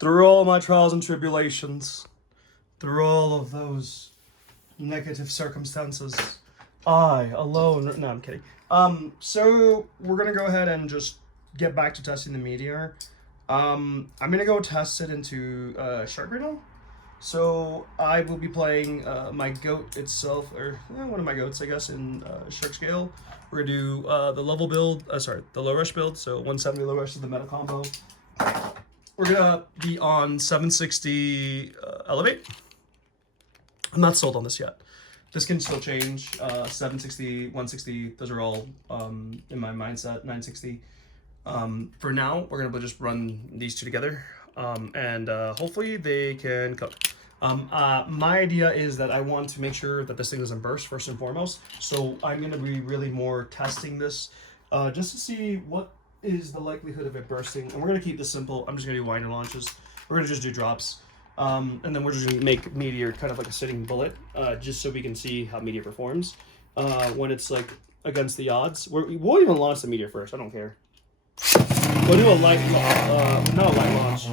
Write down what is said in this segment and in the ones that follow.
Through all my trials and tribulations, through all of those negative circumstances, I alone. No, I'm kidding. So we're gonna go ahead and just get back to testing the Meteor. I'm gonna go test it into Shark right now. So I will be playing my goat itself, or one of my goats, I guess, in Shark scale. We're gonna do the level build. The low rush build. So 170 low rush is the meta combo. We're gonna be on 760 elevate. I'm not sold on this yet. This can still change. 760, 160, those are all in my mindset. 960. For now, we're gonna just run these two together, and hopefully they can cook. My idea is that I want to make sure that this thing doesn't burst first and foremost. So I'm gonna be really more testing this, just to see what is the likelihood of it bursting. And we're gonna keep this simple. I'm just gonna do winder launches. We're gonna just do drops. And then we're just gonna make Meteor kind of like a sitting bullet, just so we can see how Meteor performs when it's like against the odds. We'll even launch the Meteor first. I don't care. We'll do a light, not a light launch.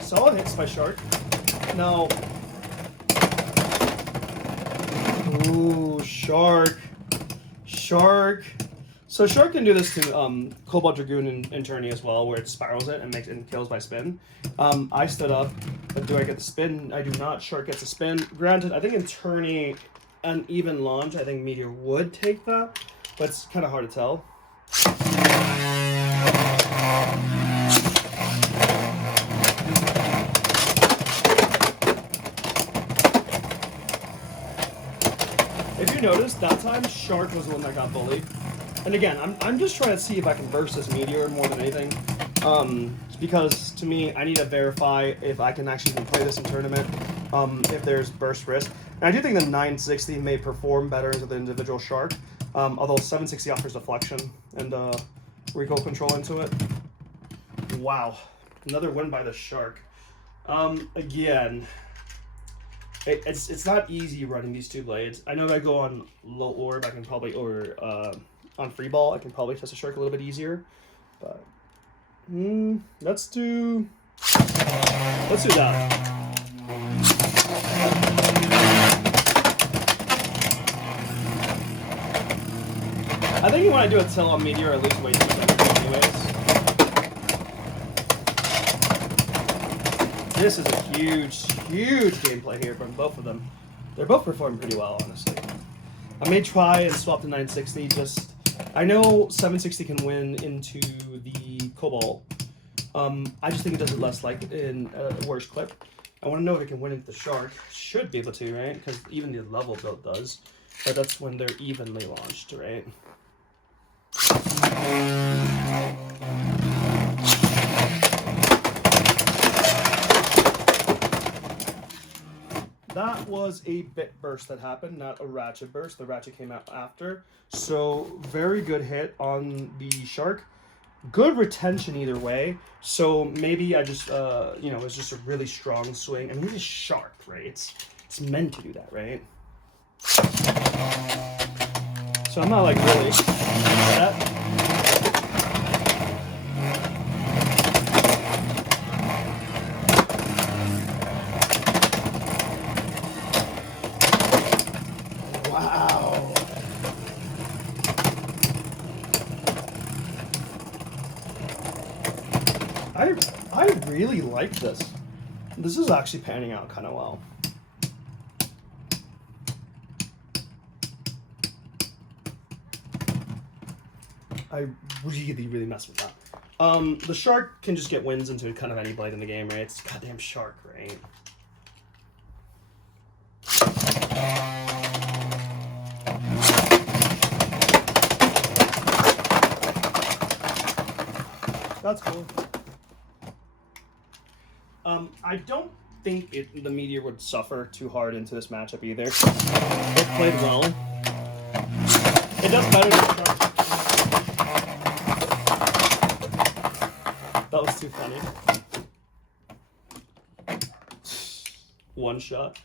Solid hits by Shark. Now, ooh, Shark. So Shark can do this to Cobalt Dragoon and Tourney as well, where it spirals it and makes and kills by spin. I stood up, but do I get the spin? I do not. Shark gets a spin. Granted, I think in Tourney, an even launch, I think Meteor would take that, but it's kind of hard to tell. If you notice, that time Shark was the one that got bullied. And again, I'm just trying to see if I can burst this Meteor more than anything. Because to me, I need to verify if I can actually even play this in tournament, if there's burst risk. And I do think the 960 may perform better into the individual Shark, although 760 offers deflection and recoil control into it. Wow, another win by the Shark. Again, it's not easy running these two blades. I know if I go on low orb, I can probably, or on free ball, I can probably test the Shark a little bit easier. But let's do that. I think you want to do a tilt on Meteor, at least wait 2 seconds anyways. This is a huge gameplay here from both of them. They're both performing pretty well, honestly. I may try and swap to 960. I know 760 can win into the Cobalt. I just think it does it less like in a worse clip. I want to know if it can win into the Shark. Should be able to, right? Because even the level build does. But that's when they're evenly launched, right? That was a bit burst that happened, not a ratchet burst. The ratchet came out after. So very good hit on the Shark. Good retention either way. So maybe I just, it's just a really strong swing. I mean, he's a Shark, right? It's meant to do that, right? So I'm not like really upset. I really like this. This is actually panning out kind of well. I really mess with that. The Shark can just get wins into kind of any blade in the game, right? It's goddamn Shark, right? That's cool. I don't think the Meteor would suffer too hard into this matchup either. It played well. It does better than Shark. That was too funny. One shot.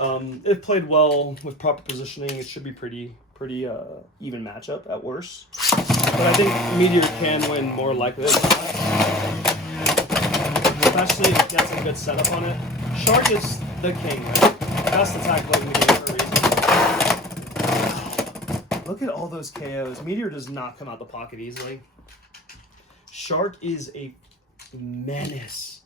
It played well with proper positioning. It should be pretty pretty even matchup at worst. But I think Meteor can win more likely than not. Especially if it gets a good setup on it. Shark is the king, right? Best attack play in the game for a reason. Look at all those KOs. Meteor does not come out the pocket easily. Shark is a menace.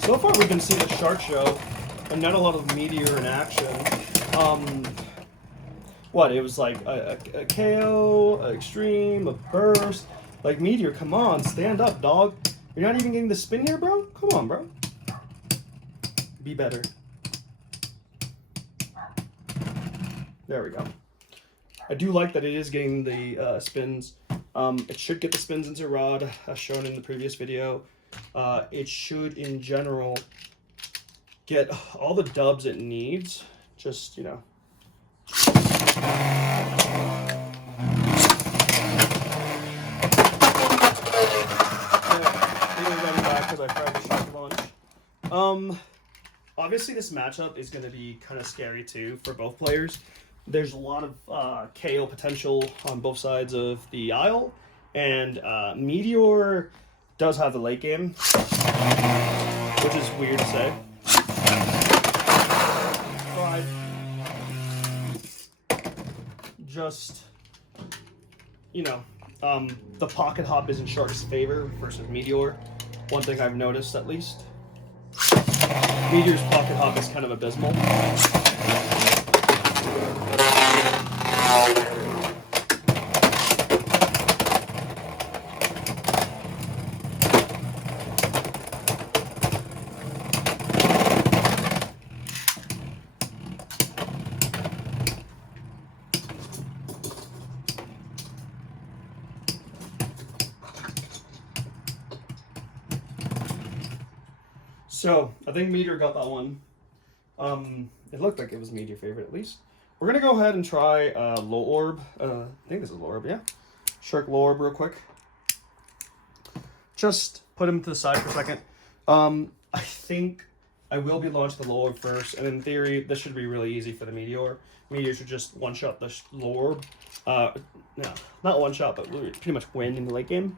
So far, we've been seeing a Shark show, and not a lot of Meteor in action. What, it was like a KO, a extreme, a burst. Like, Meteor, come on, stand up, dog. You're not even getting the spin here, bro? Come on, bro. Be better. There we go. I do like that it is getting the spins. It should get the spins into Rod, as shown in the previous video. It should, in general, get all the dubs it needs. Just, you know. Obviously, this matchup is going to be kind of scary, too, for both players. There's a lot of KO potential on both sides of the aisle. And Meteor does have the late game, which is weird to say. But just, you know, the pocket hop is in Shark's favor versus Meteor. One thing I've noticed, at least. Meteor's pocket hop is kind of abysmal. So, I think Meteor got that one. It looked like it was Meteor favorite, at least. We're going to go ahead and try Low Orb. I think this is Low Orb, yeah. Shark Low Orb real quick. Just put him to the side for a second. I think I will be launching the Low Orb first, and in theory, this should be really easy for the Meteor. Meteor should just one-shot the Low Orb. No, not one-shot, but pretty much win in the late game.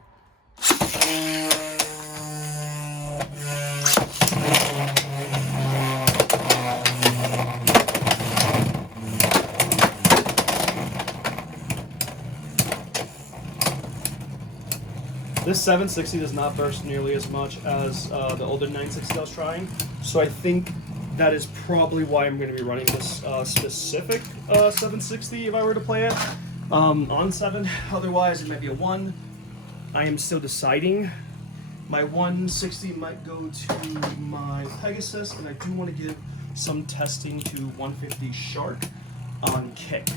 This 760 does not burst nearly as much as the older 960 I was trying, so I think that is probably why I'm going to be running this specific 760 if I were to play it on 7. Otherwise, it might be a 1. I am still deciding. My 160 might go to my Pegasus, and I do want to give some testing to 150 Shark on kick.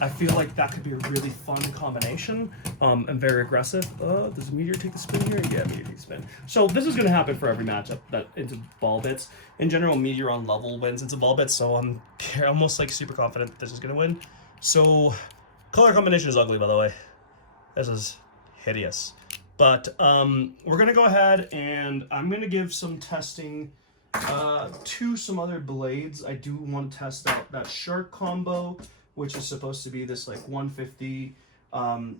I feel like that could be a really fun combination and very aggressive. Does Meteor take the spin here? Yeah, Meteor takes the spin. So this is going to happen for every matchup that into ball bits. In general, Meteor on level wins into ball bits, so I'm almost like super confident that this is going to win. So color combination is ugly, by the way. This is hideous. But we're going to go ahead and I'm going to give some testing to some other blades. I do want to test out that Shark combo, which is supposed to be this like 150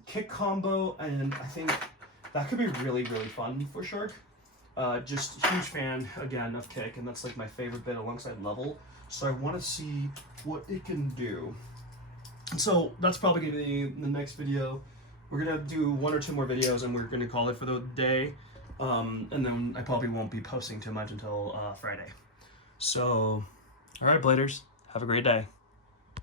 kick combo, and I think that could be really, really fun for Shark. Just huge fan, again, of kick, and that's like my favorite bit alongside level. So I want to see what it can do. So that's probably going to be the next video. We're going to do 1 or 2 more videos, and we're going to call it for the day. And then I probably won't be posting too much until Friday. So, all right, Bladers, have a great day.